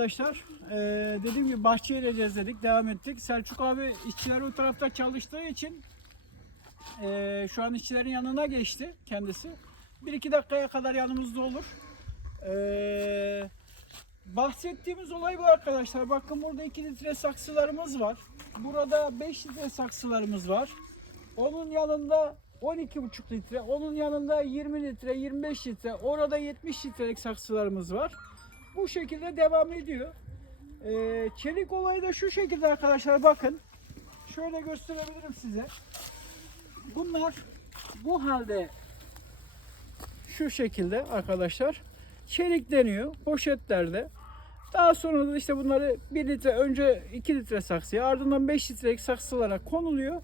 arkadaşlar. Ee, dediğim gibi bahçeye edeceğiz dedik. Devam ettik. Selçuk abi işçiler o tarafta çalıştığı için ee, şu an işçilerin yanına geçti kendisi. Bir iki dakikaya kadar yanımızda olur. Ee, bahsettiğimiz olay bu arkadaşlar. Bakın burada 2 litre saksılarımız var. Burada 5 litre saksılarımız var. Onun yanında 12,5 litre, onun yanında 20 litre, 25 litre, orada 70 litrelik saksılarımız var. Bu şekilde devam ediyor. Ee, çelik olayı da şu şekilde arkadaşlar bakın. Şöyle gösterebilirim size. Bunlar bu halde şu şekilde arkadaşlar çelik deniyor poşetlerde. Daha sonra da işte bunları 1 litre önce 2 litre saksıya ardından 5 litrelik saksılara konuluyor.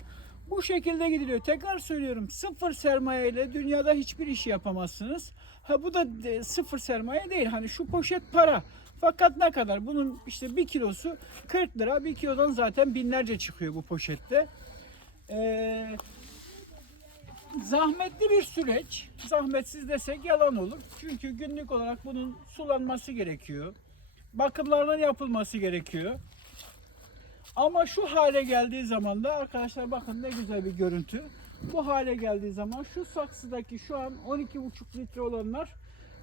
Bu şekilde gidiliyor. Tekrar söylüyorum sıfır sermaye ile dünyada hiçbir iş yapamazsınız. Ha bu da de- sıfır sermaye değil. Hani şu poşet para. Fakat ne kadar? Bunun işte bir kilosu 40 lira. Bir kilodan zaten binlerce çıkıyor bu poşette. Ee, zahmetli bir süreç. Zahmetsiz desek yalan olur. Çünkü günlük olarak bunun sulanması gerekiyor. Bakımlarının yapılması gerekiyor. Ama şu hale geldiği zaman da arkadaşlar bakın ne güzel bir görüntü. Bu hale geldiği zaman şu saksıdaki şu an 12,5 litre olanlar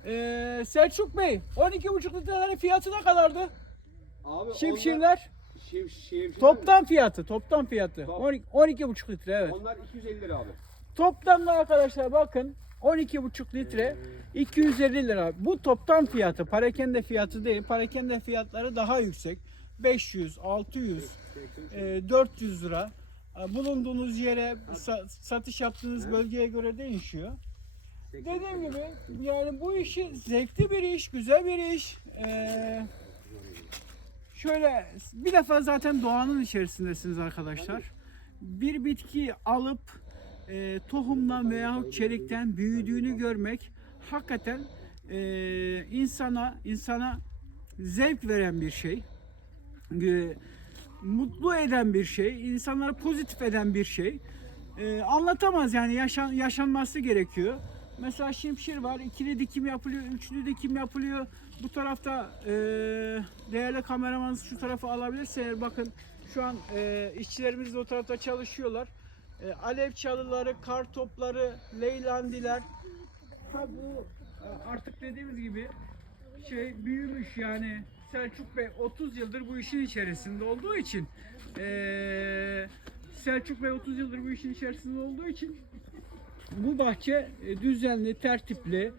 eee, Selçuk Bey 12,5 litrelerin fiyatı ne kadardı? Abi Şimşirler Şim, şimşirler toptan fiyatı toptan fiyatı Top. 12 12,5 litre evet. Onlar 250 lira abi. Toptan da arkadaşlar bakın 12,5 litre 250 lira. Bu toptan fiyatı. Parakende fiyatı değil. Parakende fiyatları daha yüksek. 500, 600, e, 400 lira. E, Bulunduğunuz yere, sa- satış yaptığınız bölgeye göre değişiyor. Dediğim gibi yani bu işi zevkli bir iş, güzel bir iş. Ee, şöyle bir defa zaten doğanın içerisindesiniz arkadaşlar. Bir bitkiyi alıp e, tohumdan veyahut çelikten büyüdüğünü görmek hakikaten e, insana insana zevk veren bir şey. E, mutlu eden bir şey, insanları pozitif eden bir şey. E, anlatamaz yani yaşan, yaşanması gerekiyor. Mesela şimşir var, ikili dikim yapılıyor, üçlü dikim yapılıyor. Bu tarafta e, değerli kameramanız şu tarafa alabilirse eğer bakın şu an e, işçilerimiz de o tarafta çalışıyorlar. E, alev çalıları, kar topları, leylandiler. Ha bu e, artık dediğimiz gibi şey büyümüş yani Selçuk Bey 30 yıldır bu işin içerisinde olduğu için eee, Selçuk Bey 30 yıldır bu işin içerisinde olduğu için bu bahçe e, düzenli, tertipli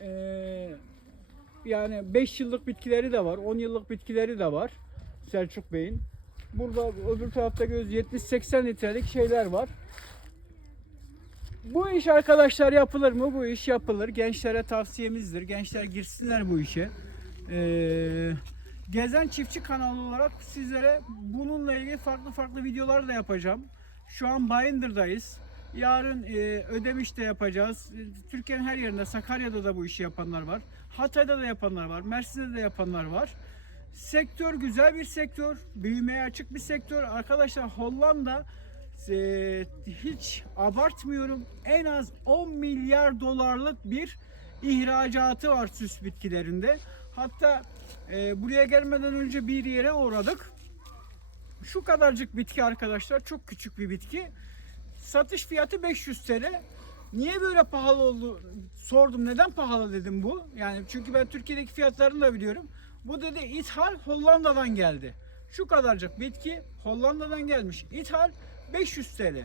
eee, yani 5 yıllık bitkileri de var, 10 yıllık bitkileri de var Selçuk Bey'in. Burada öbür tarafta göz 70-80 litrelik şeyler var. Bu iş arkadaşlar yapılır mı? Bu iş yapılır. Gençlere tavsiyemizdir. Gençler girsinler bu işe. Ee, Gezen Çiftçi kanalı olarak sizlere bununla ilgili farklı farklı videolar da yapacağım. Şu an Bayındır'dayız. Yarın e, Ödemiş'te yapacağız. E, Türkiye'nin her yerinde, Sakarya'da da bu işi yapanlar var. Hatay'da da yapanlar var. Mersin'de de yapanlar var. Sektör güzel bir sektör. Büyümeye açık bir sektör. Arkadaşlar Hollanda e, hiç abartmıyorum en az 10 milyar dolarlık bir ihracatı var süs bitkilerinde. Hatta e, buraya gelmeden önce bir yere uğradık. Şu kadarcık bitki arkadaşlar çok küçük bir bitki. Satış fiyatı 500 TL. Niye böyle pahalı oldu? Sordum neden pahalı dedim bu. Yani çünkü ben Türkiye'deki fiyatlarını da biliyorum. Bu dedi ithal Hollanda'dan geldi. Şu kadarcık bitki Hollanda'dan gelmiş. İthal 500 TL.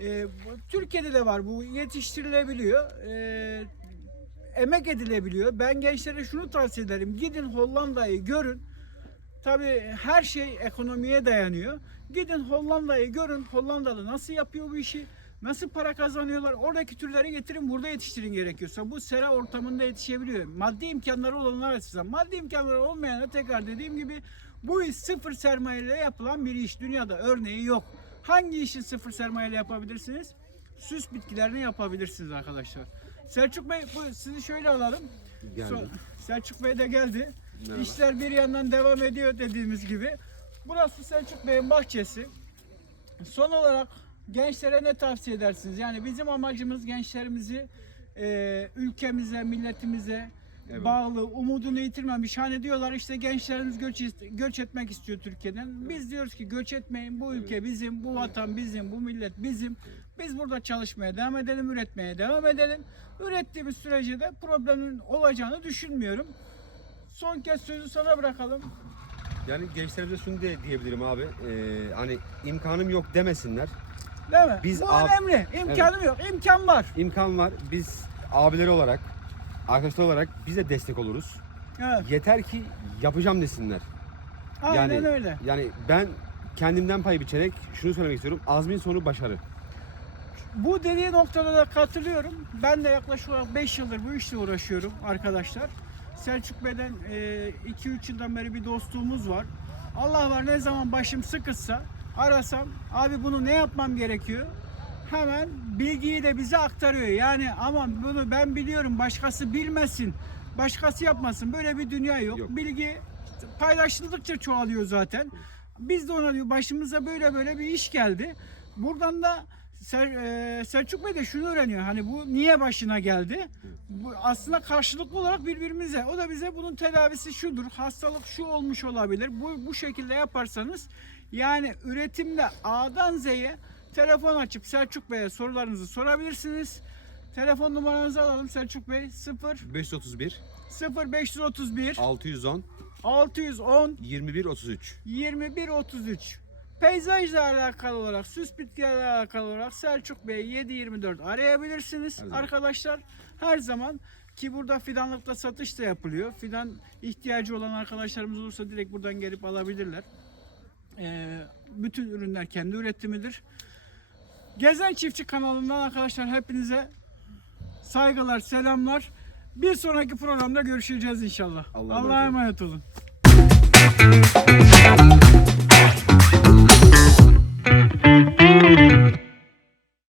Ee, Türkiye'de de var bu yetiştirilebiliyor. Ee, emek edilebiliyor. Ben gençlere şunu tavsiye ederim. Gidin Hollanda'yı görün. Tabii her şey ekonomiye dayanıyor. Gidin Hollanda'yı görün. Hollandalı nasıl yapıyor bu işi? Nasıl para kazanıyorlar? Oradaki türleri getirin burada yetiştirin gerekiyorsa. Bu sera ortamında yetişebiliyor. Maddi imkanları olanlar açısından. Maddi imkanları olmayana tekrar dediğim gibi bu iş sıfır sermayeyle yapılan bir iş. Dünyada örneği yok. Hangi işi sıfır sermayeyle yapabilirsiniz? Süs bitkilerini yapabilirsiniz arkadaşlar. Selçuk Bey bu sizi şöyle alalım. Geldi. So- Selçuk Bey de geldi. Merhaba. İşler bir yandan devam ediyor dediğimiz gibi. Burası Selçuk Bey'in bahçesi. Son olarak gençlere ne tavsiye edersiniz? Yani bizim amacımız gençlerimizi e, ülkemize, milletimize Eyvallah. bağlı, umudunu yitirmemiş. Hani diyorlar işte gençlerimiz göç, göç etmek istiyor Türkiye'den. Biz diyoruz ki göç etmeyin. Bu ülke bizim, bu vatan bizim, bu millet bizim. Biz burada çalışmaya devam edelim, üretmeye devam edelim. Ürettiğimiz sürece de problemin olacağını düşünmüyorum. Son kez sözü sana bırakalım. Yani gençlerimize şunu de diyebilirim abi. Ee, hani imkanım yok demesinler. Değil mi? Biz bu önemli. İmkanım yok. İmkan var. İmkan var. Biz abileri olarak, arkadaşlar olarak biz de destek oluruz. Evet. Yeter ki yapacağım desinler. Aynen yani, öyle. Yani ben kendimden pay biçerek şunu söylemek istiyorum. Azmin sonu başarı. Bu dediği noktada da katılıyorum. Ben de yaklaşık olarak 5 yıldır bu işle uğraşıyorum arkadaşlar. Selçuk Bey'den 2-3 yıldan beri bir dostluğumuz var. Allah var ne zaman başım sıkışsa arasam abi bunu ne yapmam gerekiyor? Hemen bilgiyi de bize aktarıyor. Yani aman bunu ben biliyorum başkası bilmesin. Başkası yapmasın. Böyle bir dünya yok. Yok. Bilgi paylaşıldıkça çoğalıyor zaten. Biz de ona diyor başımıza böyle böyle bir iş geldi. Buradan da Ser- e, Selçuk Bey de şunu öğreniyor. Hani bu niye başına geldi? Bu aslında karşılıklı olarak birbirimize. O da bize bunun tedavisi şudur. Hastalık şu olmuş olabilir. Bu bu şekilde yaparsanız yani üretimde A'dan Z'ye telefon açıp Selçuk Bey'e sorularınızı sorabilirsiniz. Telefon numaranızı alalım Selçuk Bey 0 531 0531 610 610 21 33. 21-33 Peyzajla alakalı olarak, süs bitkilerle alakalı olarak Selçuk Bey 724 arayabilirsiniz Her arkadaşlar. Her zaman ki burada fidanlıkta satış da yapılıyor. Fidan ihtiyacı olan arkadaşlarımız olursa direkt buradan gelip alabilirler. Ee, bütün ürünler kendi üretimidir. Gezen Çiftçi kanalından arkadaşlar hepinize saygılar, selamlar. Bir sonraki programda görüşeceğiz inşallah. Allah'a emanet emanet olun.